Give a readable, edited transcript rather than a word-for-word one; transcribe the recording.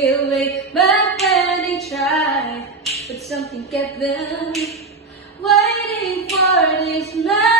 stay awake. But when they tried, but something kept them waiting for this night.